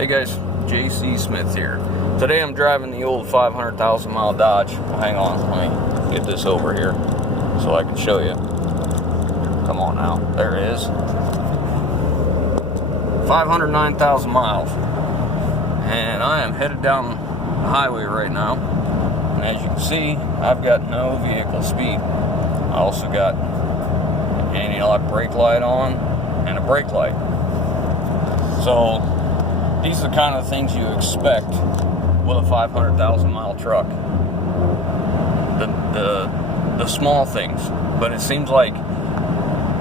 Hey guys, JC Smith here. Today I'm driving the old 500,000 mile Dodge. Hang on, let me get this over here so I can show you. Come on now, there it is. 509,000 miles. And I am headed down the highway right now. And as you can see, I've got no vehicle speed. I also got an anti-lock brake light on and a brake light. So these are the kind of things you expect with a 500,000 mile truck. The small things, but it seems like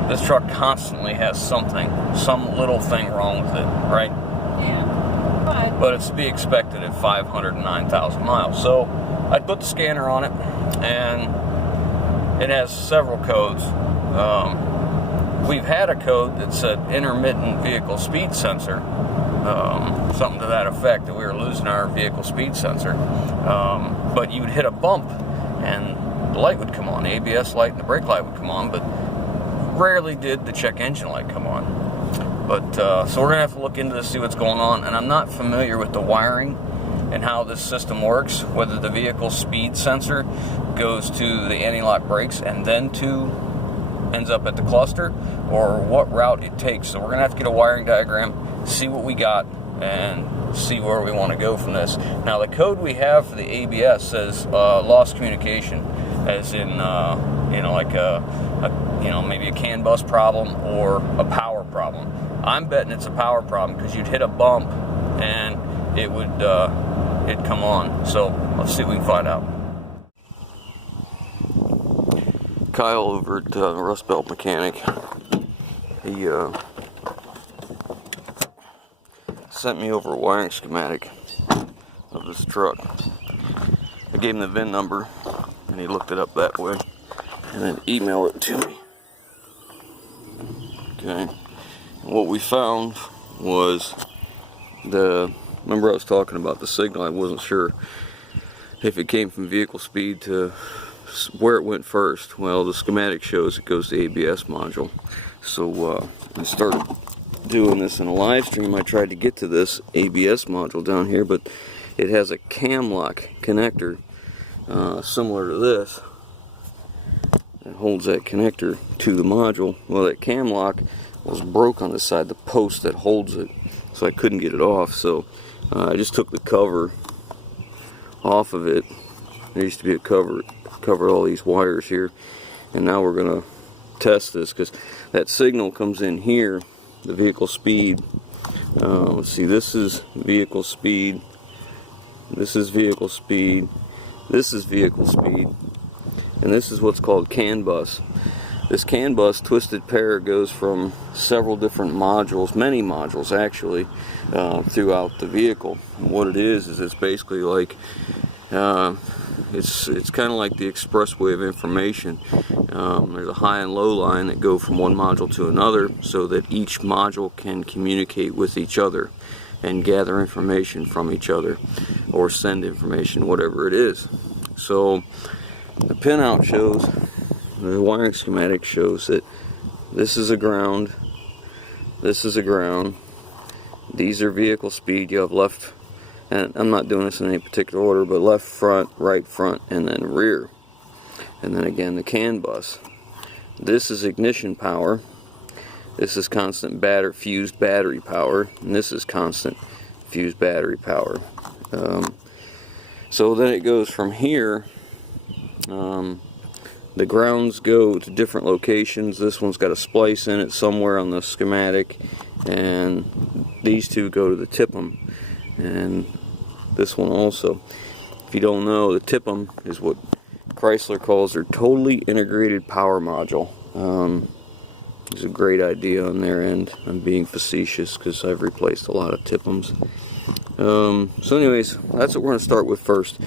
this truck constantly has some little thing wrong with it, right? Yeah. But it's to be expected at 509,000 miles. So I put the scanner on it, and it has several codes. We've had a code that said intermittent vehicle speed sensor. Something to that effect, that we were losing our vehicle speed sensor. But you would hit a bump and the light would come on, the ABS light and the brake light would come on, but rarely did the check engine light come on. But so we're gonna have to look into this, see what's going on. And I'm not familiar with the wiring and how this system works, whether the vehicle speed sensor goes to the anti-lock brakes and then ends up at the cluster, or what route it takes. So we're gonna have to get a wiring diagram, see what we got, and see where we want to go from this. Now the code we have for the ABS says lost communication, as in like maybe a CAN bus problem or a power problem. I'm betting it's a power problem, because you'd hit a bump and it would it'd come on. So let's see what we can find out. Kyle over at Rust Belt Mechanic, he sent me over a wiring schematic of this truck. I gave him the VIN number and he looked it up that way and then emailed it to me. Okay, and what we found was remember I was talking about the signal. I wasn't sure if it came from vehicle speed to where it went first. Well, the schematic shows it goes to the ABS module. So I started doing this in a live stream. I tried to get to this ABS module down here, but it has a cam lock connector similar to this that holds that connector to the module. Well, that cam lock was broke on the side, the post that holds it, so I couldn't get it off. So I just took the cover off of it. There used to be a cover all these wires here, and now we're gonna test this, because that signal comes in here, the vehicle speed. Let's see, this is vehicle speed, this is vehicle speed, this is vehicle speed, and this is what's called CAN bus. This CAN bus twisted pair goes from several different modules, many modules actually, throughout the vehicle. And what it is it's basically like it's kind of like the expressway of information. There's a high and low line that go from one module to another, so that each module can communicate with each other and gather information from each other, or send information, whatever it is. So the pinout shows, the wiring schematic shows that this is a ground, this is a ground, these are vehicle speed. You have left, and I'm not doing this in any particular order, but left front, right front, and then rear. And then again the CAN bus. This is ignition power. This is constant fused battery power. And this is constant fused battery power. So then it goes from here. The grounds go to different locations. This one's got a splice in it somewhere on the schematic. And these two go to the TIP'em. And this one also. If you don't know, the TIP'em is what Chrysler calls their totally integrated power module. It's a great idea on their end. I'm being facetious because I've replaced a lot of TIP'ems. So anyways, that's what we're going to start with first.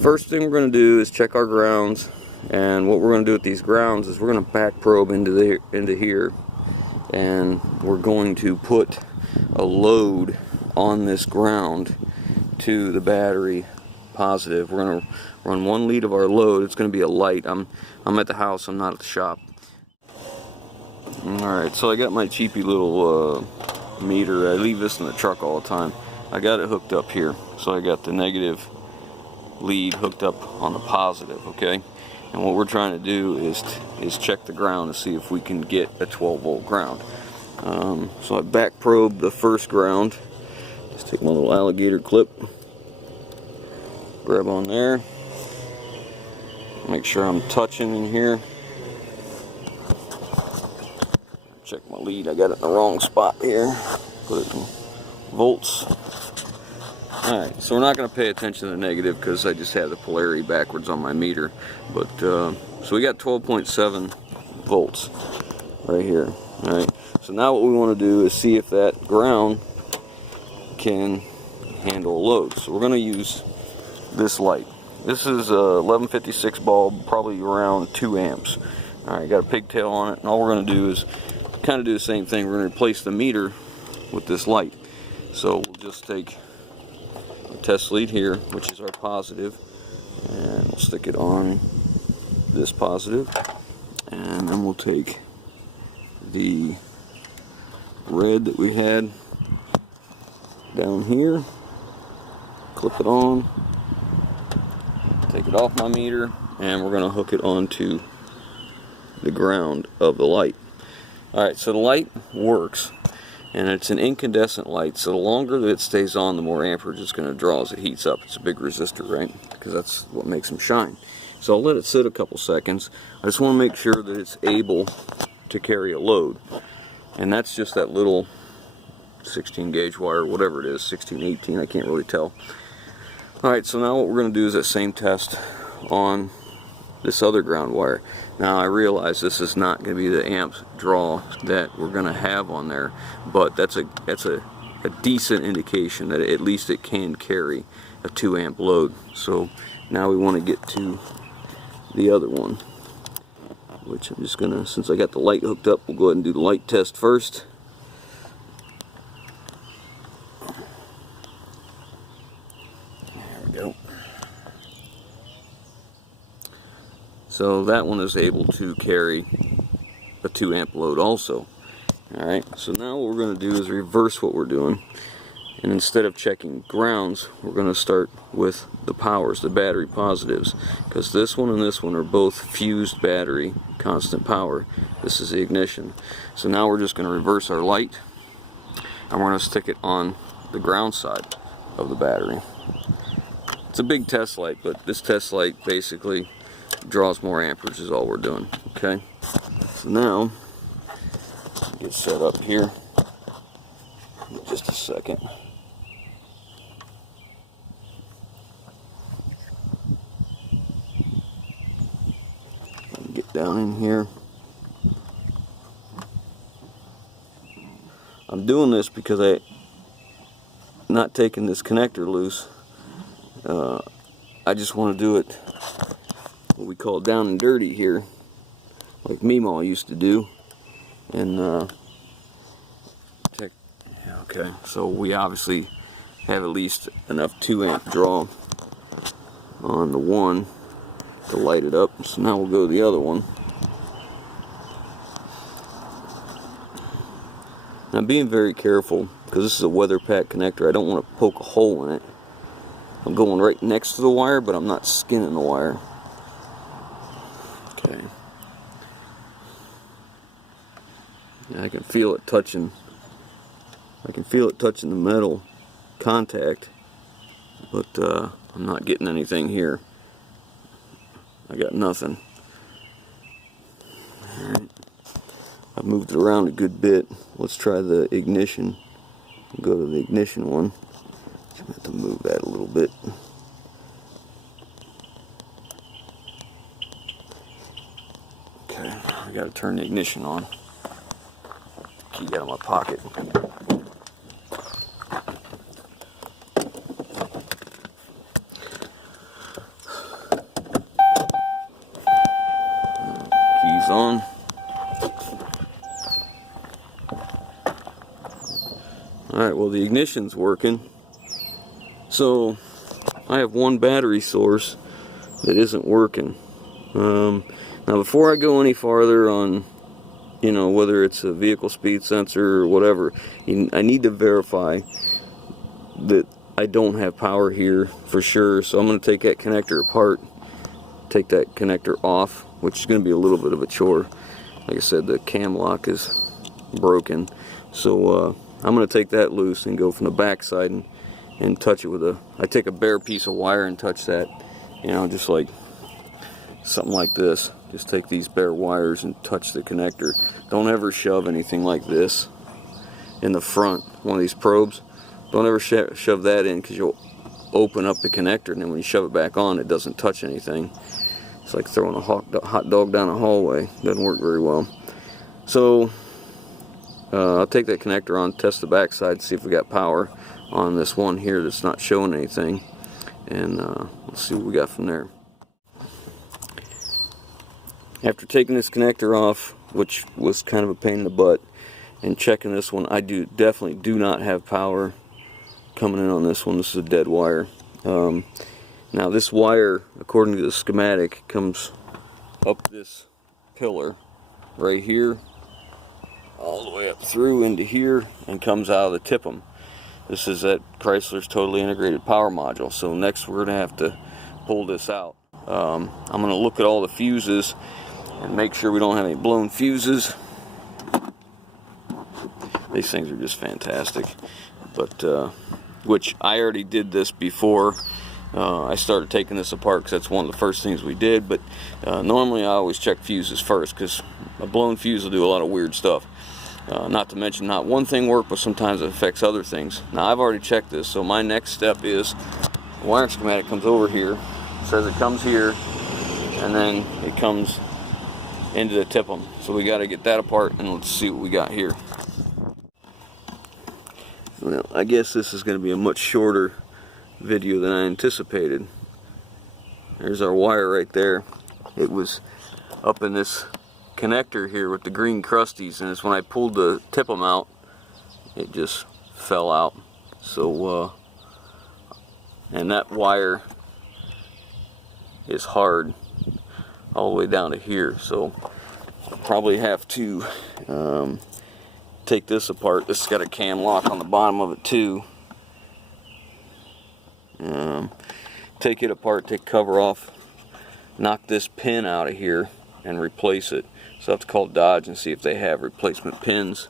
First thing we're going to do is check our grounds, and what we're going to do with these grounds is we're going to back probe into here, and we're going to put a load on this ground to the battery positive. We're going to run 1 lead of our load. It's going to be a light. I'm at the house, I'm not at the shop. Alright, so I got my cheapy little meter. I leave this in the truck all the time. I got it hooked up here. So I got the negative lead hooked up on the positive, okay? And what we're trying to do is check the ground to see if we can get a 12 volt ground. So I back probed the first ground. Just take my little alligator clip, grab on there, make sure I'm touching in here. Check my lead, I got it in the wrong spot here. Put it in volts. Alright, so we're not going to pay attention to the negative because I just have the polarity backwards on my meter. But, so we got 12.7 volts right here. Alright, so now what we want to do is see if that ground can handle a load. So we're going to use this light. This is a 1156 bulb, probably around 2 amps. Alright, got a pigtail on it, and all we're going to do is kind of do the same thing. We're going to replace the meter with this light. So we'll just take a test lead here, which is our positive, and we'll stick it on this positive, and then we'll take the red that we had down here, clip it on, take it off my meter, and we're going to hook it onto the ground of the light. Alright, so the light works, and it's an incandescent light, so the longer that it stays on, the more amperage it's going to draw as it heats up. It's a big resistor, right? Because that's what makes them shine. So I'll let it sit a couple seconds. I just want to make sure that it's able to carry a load. And that's just that little 16 gauge wire, whatever it is, 16, 18, I can't really tell. Alright, so now what we're going to do is that same test on this other ground wire. Now I realize this is not going to be the amp draw that we're going to have on there, but that's a decent indication that at least it can carry a 2 amp load. So now we want to get to the other one, which I'm just going to, since I got the light hooked up, we'll go ahead and do the light test first. There we go. So that one is able to carry a 2 amp load also. Alright, so now what we're going to do is reverse what we're doing. And instead of checking grounds, we're going to start with the powers, the battery positives. Because this one and this one are both fused battery, constant power. This is the ignition. So now we're just going to reverse our light, and we're going to stick it on the ground side of the battery. It's a big test light, but this test light basically draws more amperage is all we're doing. Okay, so now get set up here in just a second. Get down in here. I'm doing this because I'm not taking this connector loose. I just want to do it what we call down and dirty here, like Meemaw used to do. And okay, so we obviously have at least enough 2 amp draw on the one to light it up. So now we'll go to the other one. Now I'm being very careful because this is a weather pack connector. I don't want to poke a hole in it. I'm going right next to the wire, but I'm not skinning the wire. Okay. I can feel it touching. I can feel it touching the metal contact, but I'm not getting anything here. I got nothing. Alright. I've moved it around a good bit. Let's try the ignition. Go to the ignition one. I'm going to have to move that a little bit. Okay, I got to turn the ignition on. Key out of my pocket. Keys on. Alright, well the ignition's working. So I have one battery source that isn't working. Now before I go any farther on, you know, whether it's a vehicle speed sensor or whatever, I need to verify that I don't have power here for sure, so I'm going to take that connector apart, take that connector off, which is going to be a little bit of a chore. Like I said, the cam lock is broken, so I'm going to take that loose and go from the back side and touch it with I take a bare piece of wire and touch that, you know, just like something like this. Just take these bare wires and touch the connector. Don't ever shove anything like this in the front, one of these probes. Don't ever shove that in, because you'll open up the connector, and then when you shove it back on, it doesn't touch anything. It's like throwing a hot dog down a hallway. Doesn't work very well. So I'll take that connector on, test the back side, see if we got power on this one here that's not showing anything, and let's see what we got from there. After taking this connector off, which was kind of a pain in the butt, and checking this one, I definitely do not have power coming in on this one. This is a dead wire. Now this wire, according to the schematic, comes up this pillar right here, all the way up through into here, and comes out of the TIPM. This is that Chrysler's totally integrated power module. So next we're going to have to pull this out. I'm going to look at all the fuses and make sure we don't have any blown fuses. These things are just fantastic. But which I already did this before I started taking this apart, because that's one of the first things we did. But normally I always check fuses first, because a blown fuse will do a lot of weird stuff. Not to mention, not one thing works, but sometimes it affects other things. Now I've already checked this, so my next step is the wiring schematic comes over here. It says it comes here, and then it comes into the TIPM. So we got to get that apart, and let's see what we got here. Well, I guess this is going to be a much shorter video than I anticipated. There's our wire right there. It was up in this connector here with the green crusties, and it's when I pulled the TIPM out, it just fell out. So and that wire is hard all the way down to here, so I'll probably have to take this apart. This has got a cam lock on the bottom of it too. Take it apart, take cover off, knock this pin out of here and replace it. So I have to call Dodge and see if they have replacement pins.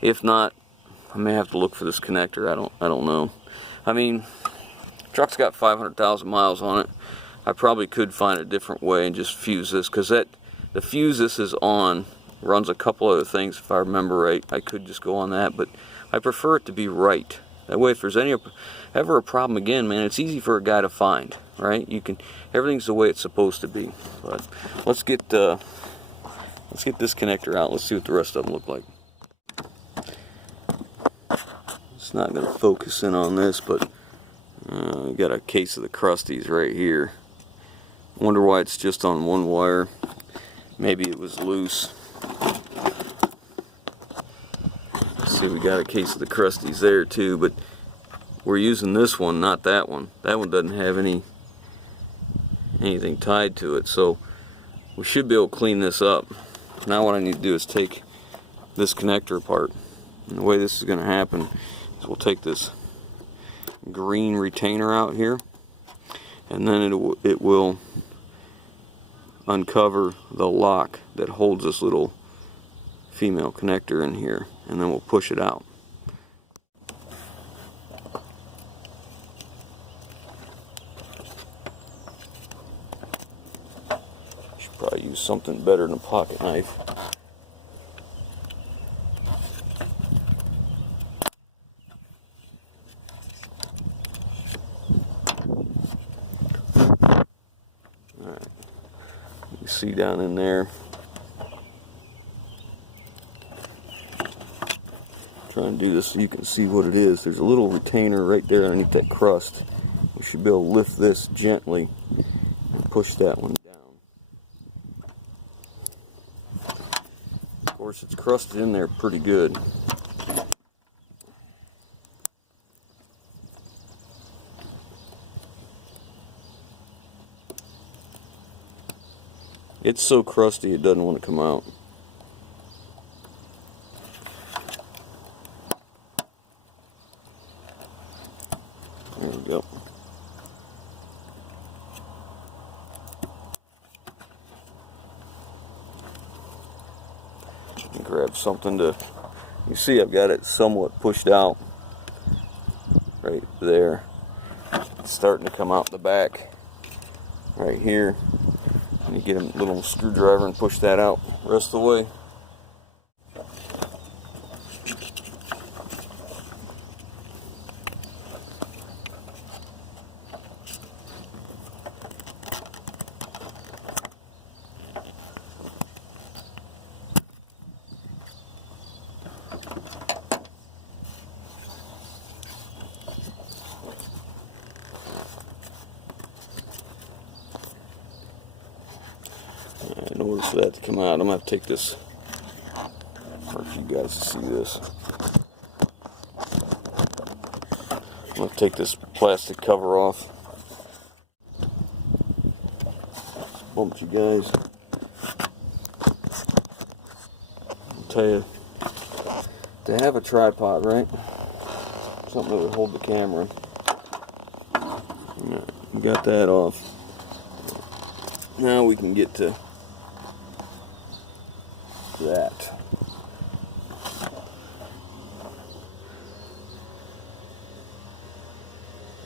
If not, I may have to look for this connector. I don't know. I mean, truck's got 500,000 miles on it. I probably could find a different way and just fuse this, because the fuse this is on runs a couple other things, if I remember right. I could just go on that, but I prefer it to be right. That way, if there's ever a problem again, man, it's easy for a guy to find, right? Everything's the way it's supposed to be. But let's get this connector out. Let's see what the rest of them look like. It's not going to focus in on this, but we got a case of the crusties right here. Wonder why it's just on one wire. Maybe it was loose. See, we got a case of the crusties there too, but we're using this one, not that one. That one doesn't have anything tied to it, so we should be able to clean this up. Now what I need to do is take this connector apart, and the way this is going to happen is we'll take this green retainer out here, and then it will uncover the lock that holds this little female connector in here, and then we'll push it out. Should probably use something better than a pocket knife. Alright, you see down in there. Trying to do this so you can see what it is. There's a little retainer right there underneath that crust. We should be able to lift this gently and push that one down. Of course, it's crusted in there pretty good. It's so crusty it doesn't want to come out. There we go. Grab something to, you see I've got it somewhat pushed out right there. It's starting to come out the back right here. And you get a little screwdriver and push that out the rest of the way. In order for that to come out, I'm going to have to take this, or if you guys see this, I'm going to take this plastic cover off. Bumped you guys. I'll tell you, to have a tripod, right? Something that would hold the camera. We got that off. Now we can get to that.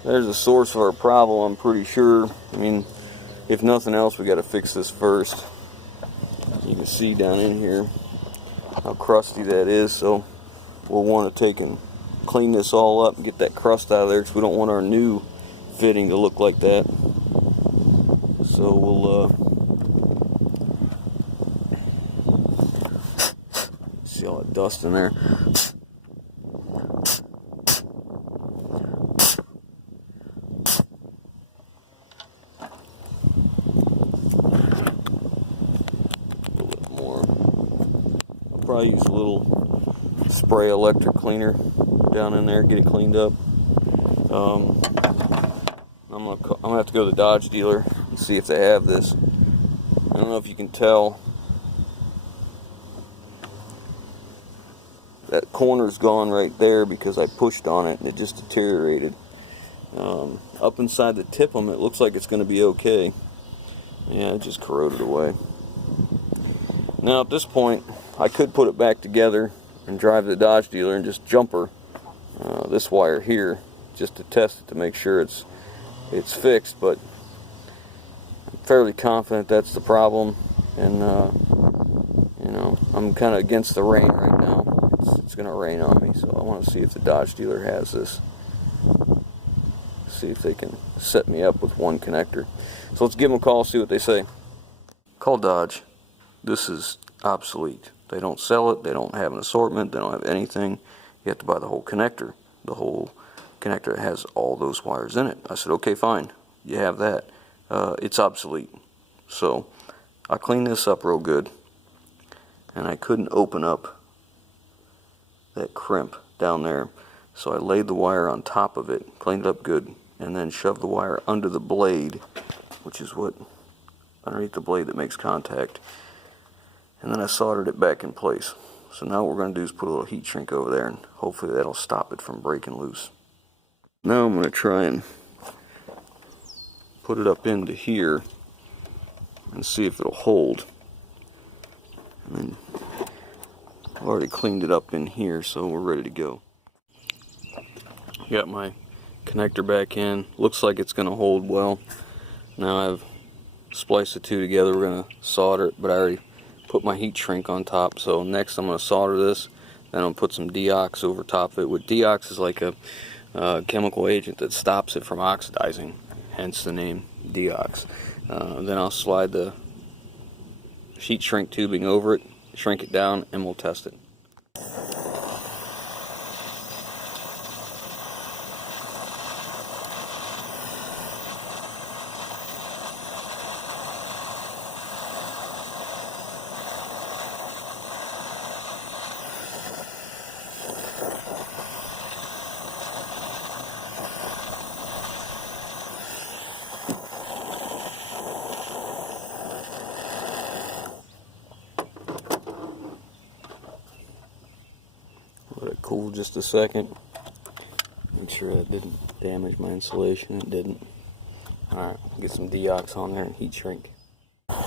There's the source of our problem, I'm pretty sure. I mean, if nothing else, we got to fix this first. You can see down in here how crusty that is, so we'll want to take and clean this all up and get that crust out of there, because we don't want our new fitting to look like that. So we'll see all that dust in there. Probably use a little spray electric cleaner down in there, get it cleaned up. I'm gonna have to go to the Dodge dealer and see if they have this. I don't know if you can tell, that corner's gone right there because I pushed on it and it just deteriorated. Up inside the tip'em, it looks like it's going to be okay. Yeah, it just corroded away. Now at this point, I could put it back together and drive to the Dodge dealer and just jumper this wire here just to test it to make sure it's fixed, but I'm fairly confident that's the problem. And you know, I'm kind of against the rain right now. It's going to rain on me, so I want to see if the Dodge dealer has this. See if they can set me up with one connector. So let's give them a call, see what they say. Call Dodge. This is obsolete. They don't sell it, they don't have an assortment, they don't have anything. You have to buy the whole connector. The whole connector has all those wires in it. I said, okay, fine, you have that. It's obsolete. So I cleaned this up real good, and I couldn't open up that crimp down there. So I laid the wire on top of it, cleaned it up good, and then shoved the wire under the blade, which is what, underneath the blade that makes contact. And then I soldered it back in place. So now what we're going to do is put a little heat shrink over there, and hopefully that'll stop it from breaking loose. Now I'm going to try and put it up into here and see if it'll hold. And then I've already cleaned it up in here, so we're ready to go. Got my connector back in. Looks like it's going to hold well. Now I've spliced the two together. We're going to solder it, but I already put my heat shrink on top. So next I'm going to solder this, then I'll put some deox over top of it. What deox is like a chemical agent that stops it from oxidizing, hence the name deox. Then I'll slide the heat shrink tubing over it, shrink it down, and we'll test it. Let it cool just a second. Make sure that didn't damage my insulation. It didn't. Alright, get some deox on there and heat shrink. Get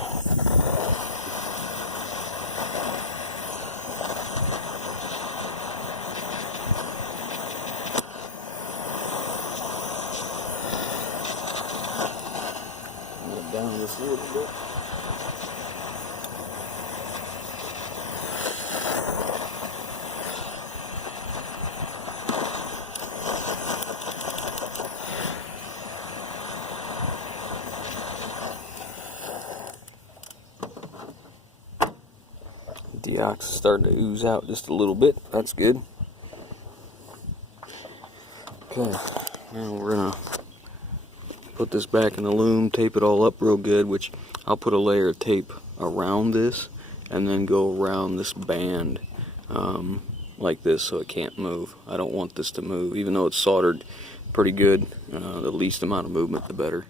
down just a little bit. Deox is starting to ooze out just a little bit. That's good. Okay, now we're gonna put this back in the loom, tape it all up real good, which I'll put a layer of tape around this and then go around this band like this so it can't move. I don't want this to move, even though it's soldered pretty good. The least amount of movement, the better.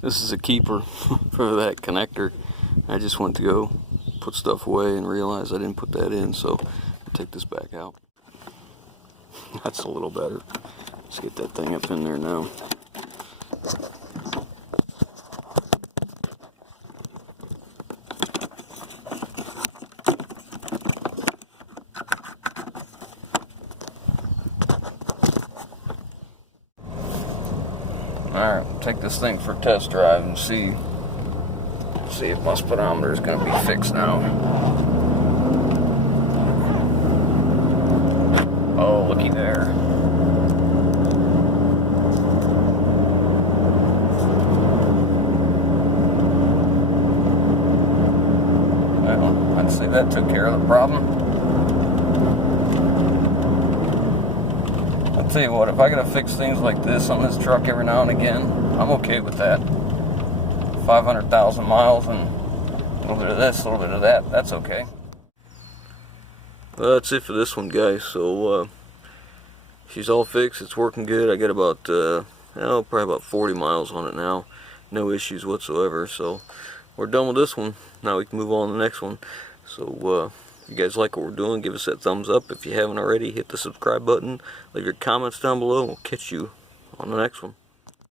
This is a keeper for that connector. I just went to go put stuff away and realized I didn't put that in, so I'll take this back out. That's a little better. Let's get that thing up in there now. Alright, we'll take this thing for a test drive and see if my speedometer is going to be fixed now. Oh, looky there. Well, I'd say that took care of the problem. I'll tell you what, if I gotta fix things like this on this truck every now and again, I'm okay with that. 500,000 miles and a little bit of this, a little bit of that, that's okay. Well, that's it for this one, guys. So she's all fixed, it's working good. I got about probably about 40 miles on it now, no issues whatsoever. So we're done with this one. Now we can move on to the next one. So if you guys like what we're doing, give us that thumbs up. If you haven't already, hit the subscribe button, leave your comments down below, and we'll catch you on the next one.